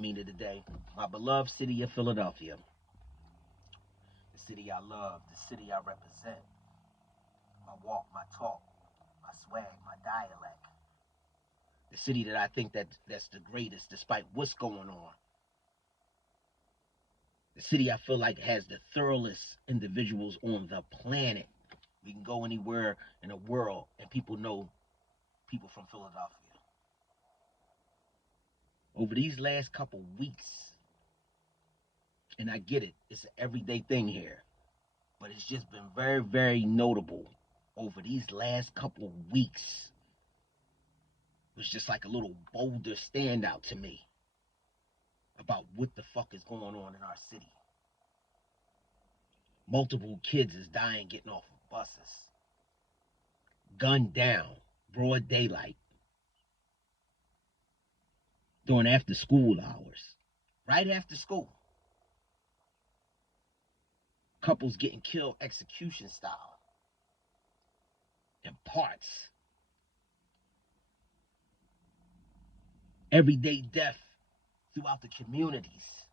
Yah-Mean of the day. My beloved city of Philadelphia. The city I love, the city I represent. My walk, my talk, my swag, my dialect. The city that I think that's the greatest despite what's going on. The city I feel like has the thoroughest individuals on the planet. We can go anywhere in the world and people know people from Philadelphia. Over these last couple weeks, and I get it, it's an everyday thing here, but it's just been very, very notable over these last couple weeks. It was just like a little bolder standout to me about what the fuck is going on in our city. Multiple kids is dying getting off of buses. Gunned down, broad daylight, during after school hours, right after school. Couples getting killed execution style in parts. Everyday death throughout the communities.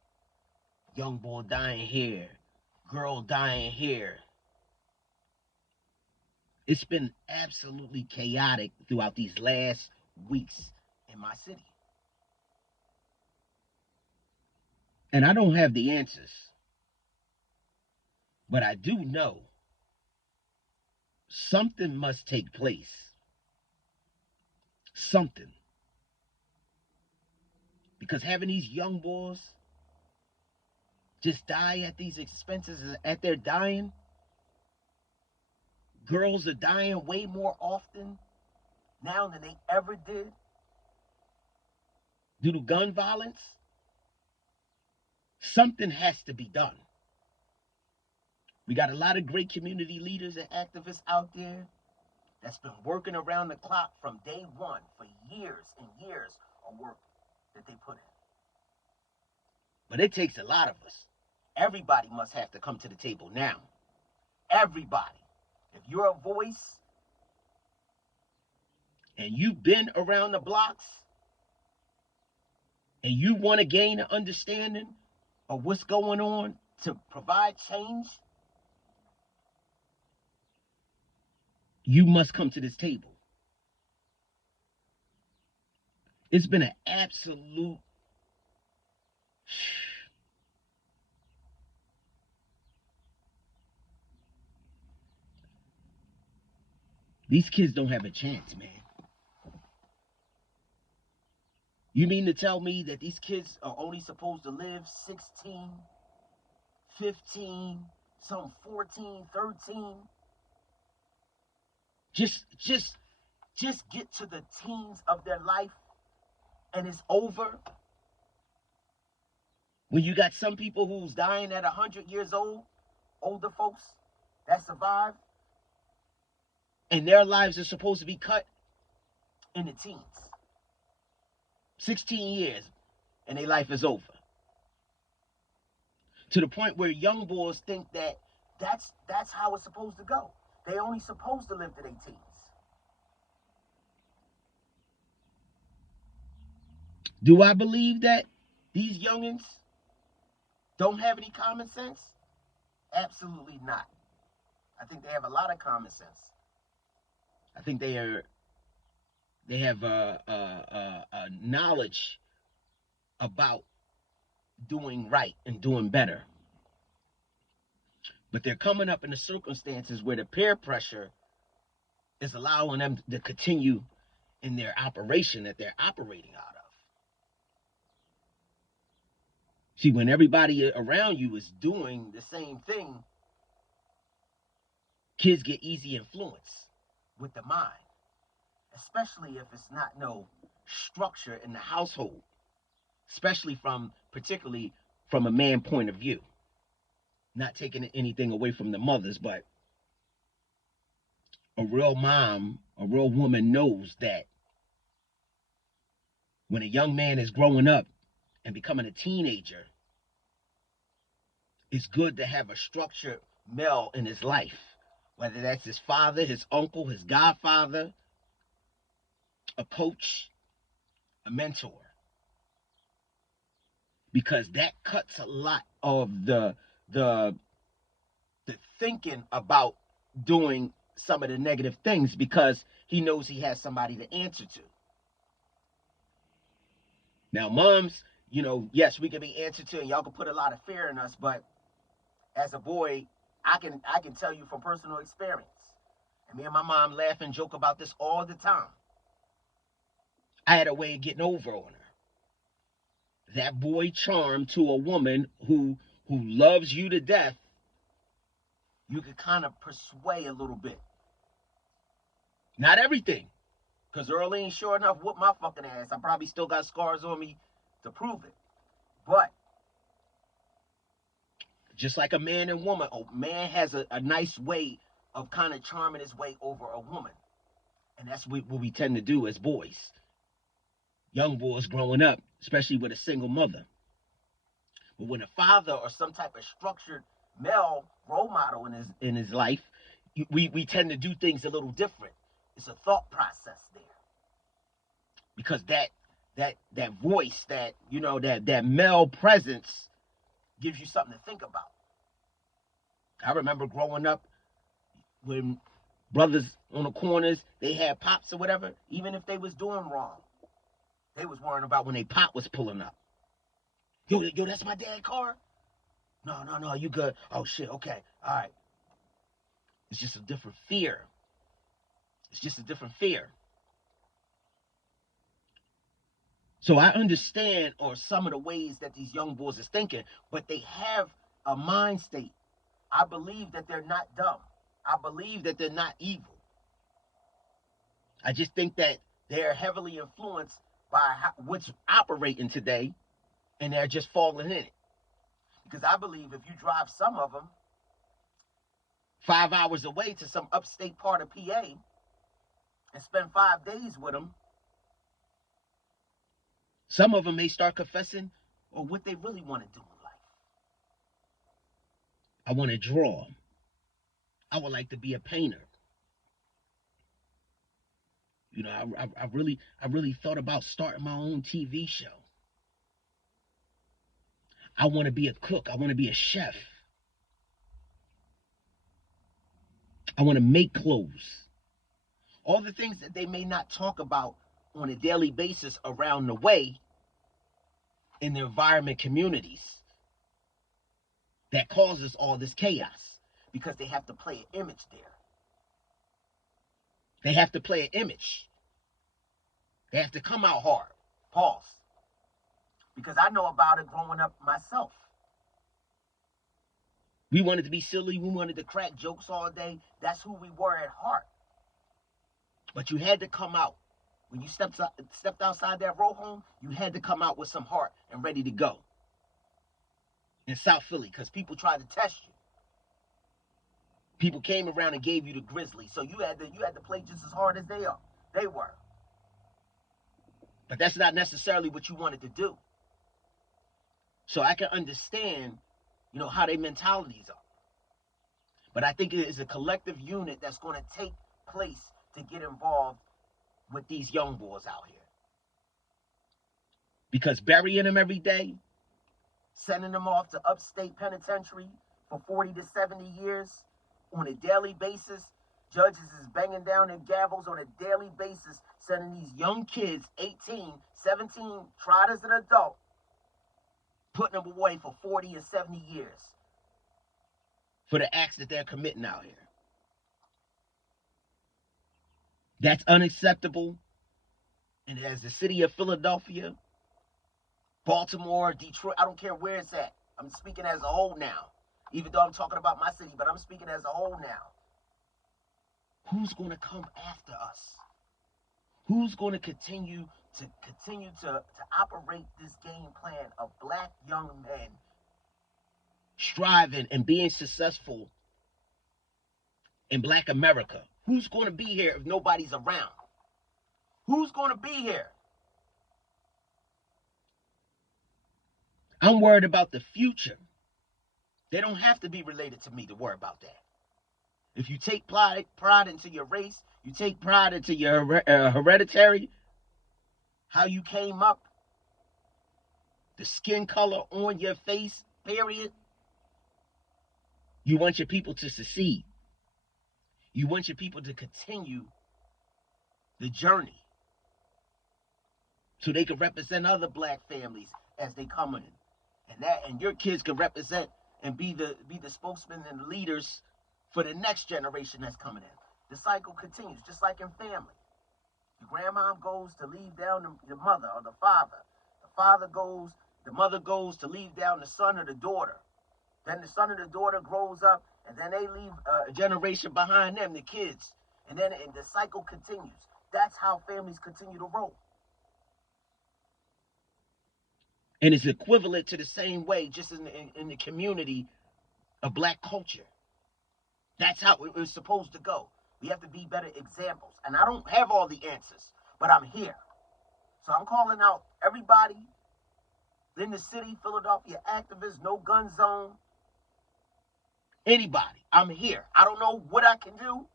Young boy dying here, girl dying here. It's been absolutely chaotic throughout these last weeks in my city. And I don't have the answers, but I do know something must take place. Something. Because having these young boys just die at these expenses, at their dying, girls are dying way more often now than they ever did due to gun violence. Something has to be done. We got a lot of great community leaders and activists out there that's been working around the clock from day one for years and years of work that they put in. But it takes a lot of us. Everybody must have to come to the table now. Everybody. If you're a voice and you've been around the blocks and you want to gain an understanding of what's going on to provide change, you must come to this table. It's been an absolute these kids don't have a chance, man. You mean to tell me that these kids are only supposed to live 16, 15, some 14, 13? Just get to the teens of their life and it's over? When you got some people who's dying at 100 years old, older folks that survive, and their lives are supposed to be cut in the teens. 16 years, and their life is over. To the point where young boys think that that's how it's supposed to go. They only supposed to live to their teens. Do I believe that these youngins don't have any common sense? Absolutely not. I think they have a lot of common sense. I think they have a knowledge about doing right and doing better. But they're coming up in the circumstances where the peer pressure is allowing them to continue in their operation that they're operating out of. See, when everybody around you is doing the same thing, kids get easy influence with the mind, especially if it's not no structure in the household, particularly from a man point of view. Not taking anything away from the mothers, but a real mom, a real woman knows that when a young man is growing up and becoming a teenager, it's good to have a structured male in his life, whether that's his father, his uncle, his godfather, a coach, a mentor. because that cuts a lot of the thinking about doing some of the negative things, because he knows he has somebody to answer to. Now, moms, yes, we can be answered to, and y'all can put a lot of fear in us, but as a boy, I can tell you from personal experience, and me and my mom laugh and joke about this all the time. I had a way of getting over on her. That boy charm to a woman who loves you to death, you could kind of persuade a little bit. Not everything, because Earl ain't sure enough whooped my fucking ass. I probably still got scars on me to prove it. But just like a man and woman, a man has a nice way of kind of charming his way over a woman. And that's what we tend to do as boys. Young boys growing up, especially with a single mother. But when a father or some type of structured male role model in his life, we tend to do things a little different. It's a thought process there. Because that voice, that male presence gives you something to think about. I remember growing up when brothers on the corners, they had pops or whatever, even if they was doing wrong, they was worrying about when they pop was pulling up. Yo, that's my dad's car? No, you good. Oh, shit, okay, all right. It's just a different fear. So I understand some of the ways that these young boys is thinking, but they have a mind state. I believe that they're not dumb. I believe that they're not evil. I just think that they're heavily influenced by what's operating today, and they're just falling in it. Because I believe if you drive some of them 5 hours away to some upstate part of PA and spend 5 days with them, some of them may start confessing on what they really want to do in life. I want to draw. I would like to be a painter. I really thought about starting my own TV show. I want to be a cook. I want to be a chef. I want to make clothes. All the things that they may not talk about on a daily basis around the way in the environment communities that causes all this chaos, because they have to play an image there. They have to play an image. They have to come out hard. Pause. Because I know about it growing up myself. We wanted to be silly. We wanted to crack jokes all day. That's who we were at heart. But you had to come out. When you stepped outside that row home, you had to come out with some heart and ready to go. In South Philly, because people tried to test you. People came around and gave you the grizzly. So you had to play just as hard as they were. But that's not necessarily what you wanted to do. So I can understand, how their mentalities are. But I think it is a collective unit that's going to take place to get involved with these young boys out here. Because burying them every day, sending them off to upstate penitentiary for 40 to 70 years on a daily basis, judges is banging down their gavels on a daily basis, sending these young kids, 18, 17, tried as an adult, putting them away for 40 and 70 years for the acts that they're committing out here. That's unacceptable. And as the city of Philadelphia, Baltimore, Detroit, I don't care where it's at. I'm speaking as a whole now. Even though I'm talking about my city, but I'm speaking as a whole now. Who's going to come after us? Who's going to continue to operate this game plan of black young men striving and being successful in black America? Who's going to be here if nobody's around? Who's going to be here? I'm worried about the future. They don't have to be related to me to worry about that. If you take pride into your race, you take pride into your hereditary, how you came up, the skin color on your face, period. You want your people to succeed. You want your people to continue the journey so they can represent other black families as they come in. And your kids can represent and be the spokesmen and the leaders for the next generation that's coming in. The cycle continues, just like in family. Your grandma goes to leave down the mother or the father. The mother goes to leave down the son or the daughter. Then the son or the daughter grows up, and then they leave a generation behind them, the kids. And then the cycle continues. That's how families continue to roll. And it's equivalent to the same way, just in the community of black culture. That's how it was supposed to go. We have to be better examples. And I don't have all the answers, but I'm here. So I'm calling out everybody in the city, Philadelphia activists, no gun zone. Anybody, I'm here. I don't know what I can do,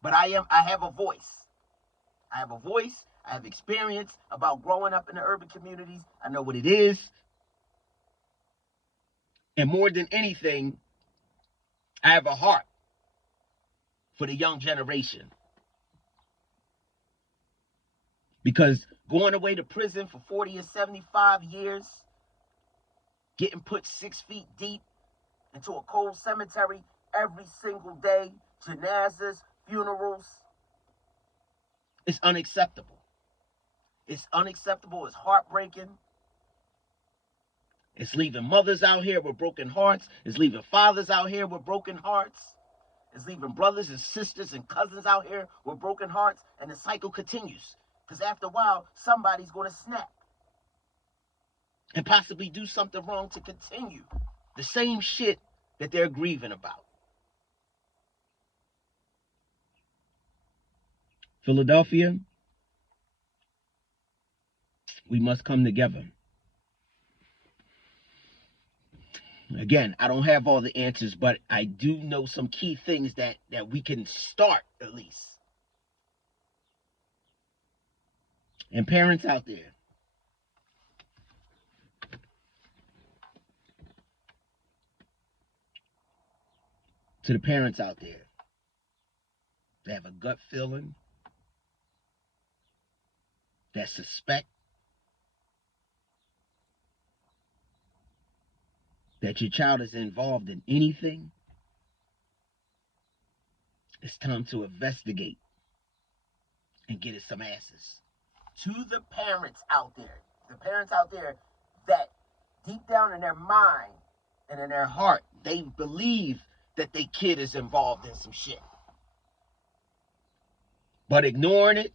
but I have a voice. I have a voice. I have experience about growing up in the urban communities. I know what it is. And more than anything, I have a heart for the young generation. Because going away to prison for 40 or 75 years, getting put 6 feet deep into a cold cemetery every single day, janazas, funerals, it's unacceptable. It's unacceptable. It's heartbreaking. It's leaving mothers out here with broken hearts. It's leaving fathers out here with broken hearts. It's leaving brothers and sisters and cousins out here with broken hearts. And the cycle continues. Because after a while, somebody's going to snap and possibly do something wrong to continue the same shit that they're grieving about. Philadelphia, we must come together. Again, I don't have all the answers, but I do know some key things that we can start at least. And parents out there, to the parents out there that have a gut feeling, that suspect that your child is involved in anything, it's time to investigate and get it some answers. To the parents out there that deep down in their mind and in their heart, they believe that their kid is involved in some shit, but ignoring it,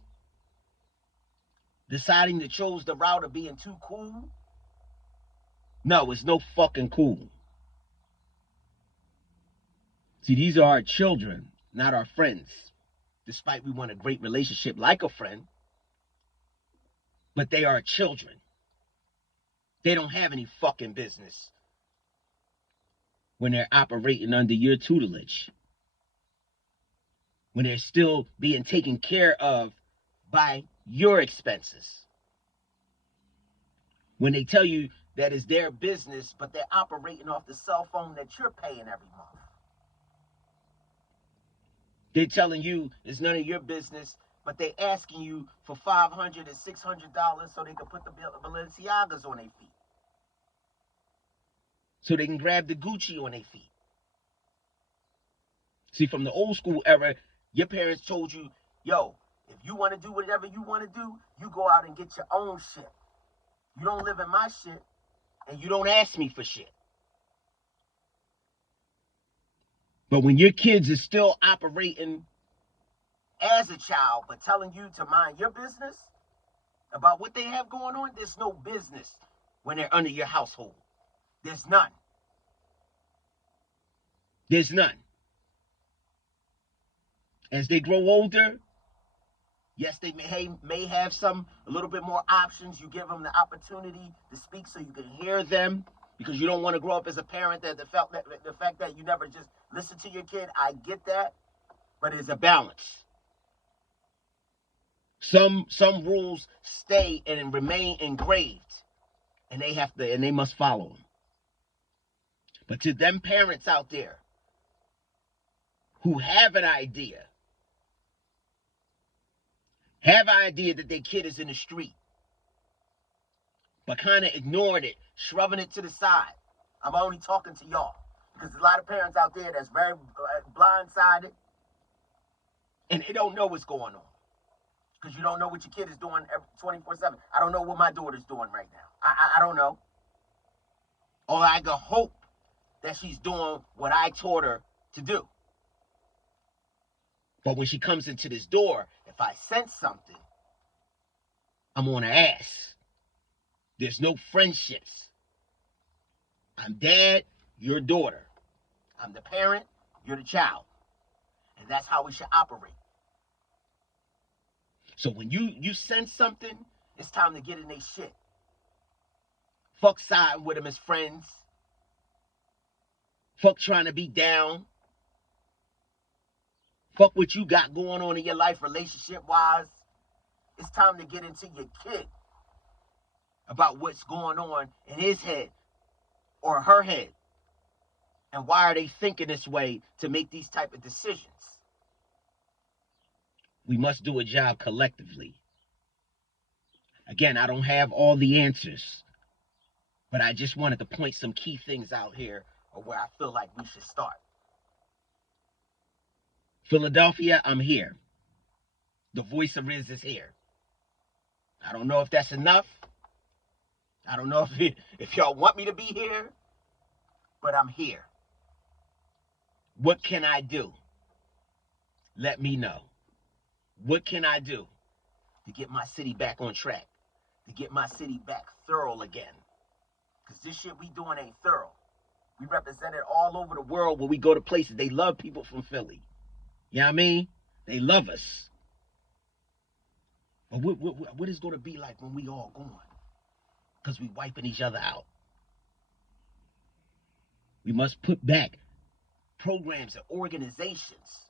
deciding to choose the route of being too cool. No, it's no fucking cool. See, these are our children, not our friends. Despite we want a great relationship like a friend, but they are children. They don't have any fucking business when they're operating under your tutelage, when they're still being taken care of by your expenses, when they tell you that it's their business, but they're operating off the cell phone that you're paying every month. They're telling you it's none of your business, but they're asking you for $500 and $600 so they can put the Balenciagas on their feet, so they can grab the Gucci on their feet. See, from the old school era, your parents told you, yo, if you want to do whatever you want to do, you go out and get your own shit. You don't live in my shit, and you don't ask me for shit. But when your kids are still operating as a child, but telling you to mind your business about what they have going on, there's no business when they're under your household. There's none. There's none. As they grow older, yes, they may have a little bit more options. You give them the opportunity to speak so you can hear them, because you don't want to grow up as a parent that the fact that you never just listen to your kid. I get that, but it's a balance. Some rules stay and remain engraved, and they must follow him. But to them parents out there who have an idea that their kid is in the street, but kind of ignoring it, shrugging it to the side. I'm only talking to y'all because there's a lot of parents out there that's very blindsided, and they don't know what's going on because you don't know what your kid is doing 24/7. I don't know what my daughter's doing right now. I don't know. Or I can hope that she's doing what I taught her to do. But when she comes into this door, if I sense something, I'm on her ass. There's no friendships. I'm dad, you're daughter. I'm the parent, you're the child. And that's how we should operate. So when you sense something, it's time to get in their shit. Fuck siding with them as friends. Fuck trying to be down. Fuck what you got going on in your life relationship-wise. It's time to get into your kid about what's going on in his head or her head. And why are they thinking this way to make these type of decisions? We must do a job collectively. Again, I don't have all the answers, but I just wanted to point some key things out here or where I feel like we should start. Philadelphia, I'm here. The voice of Rizz is here. I don't know if that's enough. I don't know if y'all want me to be here, but I'm here. What can I do? Let me know. What can I do to get my city back on track? To get my city back thorough again? Because this shit we doing ain't thorough. We represent it all over the world when we go to places. They love people from Philly. You know what I mean? They love us. But what is going to be like when we all gone? Because we wiping each other out. We must put back programs and organizations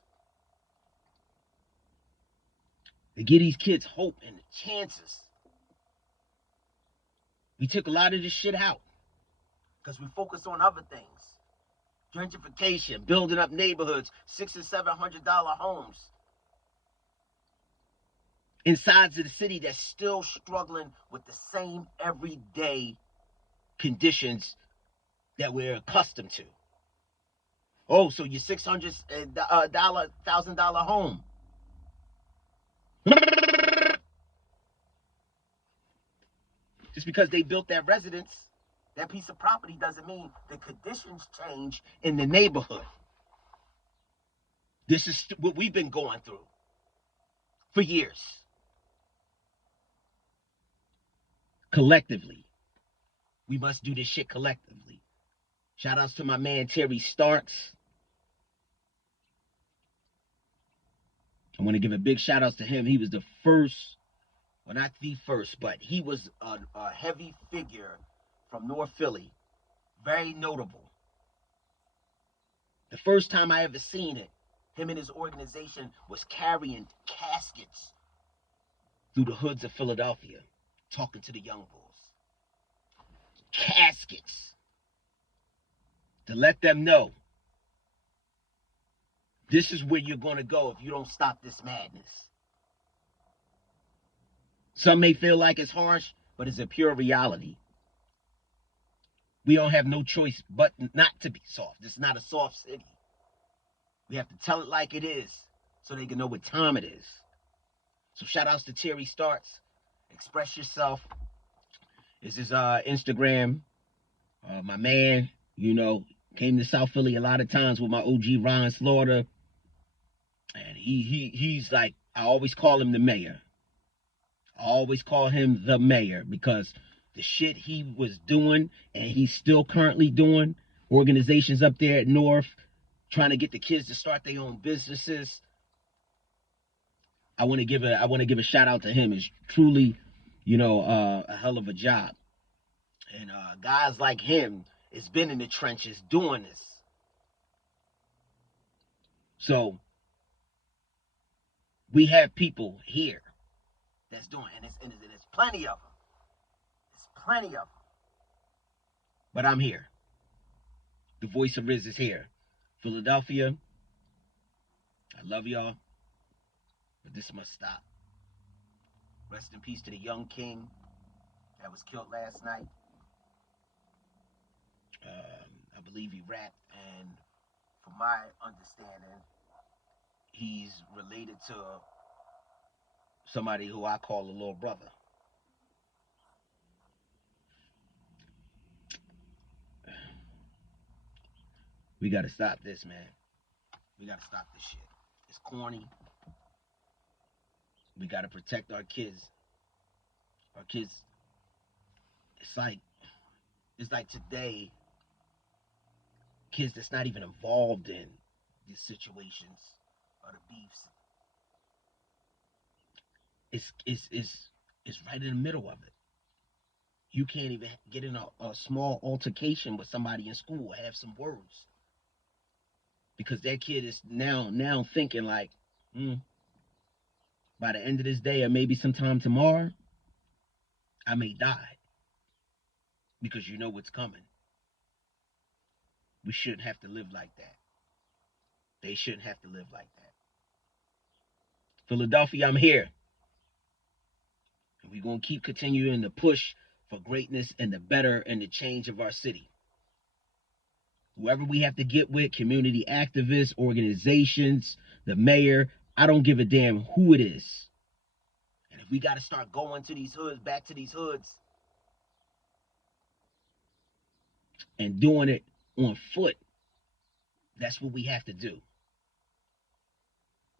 to give these kids hope and chances. We took a lot of this shit out because we focus on other things. Gentrification, building up neighborhoods, $600 and $700 homes in sides of the city that's still struggling with the same everyday conditions that we're accustomed to. Oh, so your $600,000 home. Just because they built that residence, that piece of property, doesn't mean the conditions change in the neighborhood. This is what we've been going through for years. Collectively. We must do this shit collectively. Shout outs to my man Terry Starks. I want to give a big shout out to him. He was the first, well, not the first, but he was a heavy figure from North Philly. Very notable. The first time I ever seen it, him and his organization was carrying caskets through the hoods of Philadelphia, talking to the young bulls. Caskets. To let them know this is where you're going to go if you don't stop this madness. Some may feel like it's harsh, but it's a pure reality. We don't have no choice but not to be soft. This is not a soft city. We have to tell it like it is so they can know what time it is. So shout outs to Terry Starks. Express yourself. This is Instagram. My man, you know, came to South Philly a lot of times with my OG Ron Slaughter. And he's like, I always call him the mayor. I always call him the mayor because the shit he was doing and he's still currently doing, organizations up there at North, trying to get the kids to start their own businesses. I want to give a shout out to him. It's truly, you know, a hell of a job. And guys like him has been in the trenches doing this. So we have people here that's doing, and there's plenty of them. There's plenty of them. But I'm here. The voice of Rizz is here. Philadelphia, I love y'all, but this must stop. Rest in peace to the young king that was killed last night. I believe he rapped, and from my understanding, he's related to somebody who I call a little brother. We gotta stop this, man. We gotta stop this shit. It's corny. We gotta protect our kids. Our kids. It's like today, kids that's not even involved in these situations or the beefs. It's right in the middle of it. You can't even get in a small altercation with somebody in school, have some words. Because that kid is now thinking like, by the end of this day or maybe sometime tomorrow, I may die. Because you know what's coming. We shouldn't have to live like that. They shouldn't have to live like that. Philadelphia, I'm here. And we're going to keep continuing to push for greatness and the better and the change of our city. Whoever we have to get with, community activists, organizations, the mayor, I don't give a damn who it is. And if we got to start going to these hoods, back to these hoods, and doing it on foot, that's what we have to do.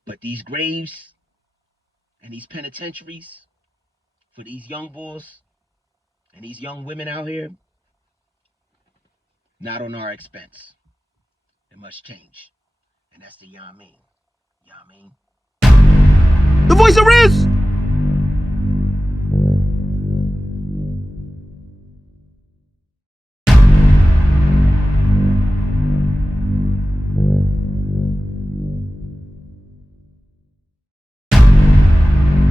But these graves and these penitentiaries for these young boys and these young women out here, not on our expense. It must change. And that's the Yah-Mean. Yah-Mean. The voice of Rizz!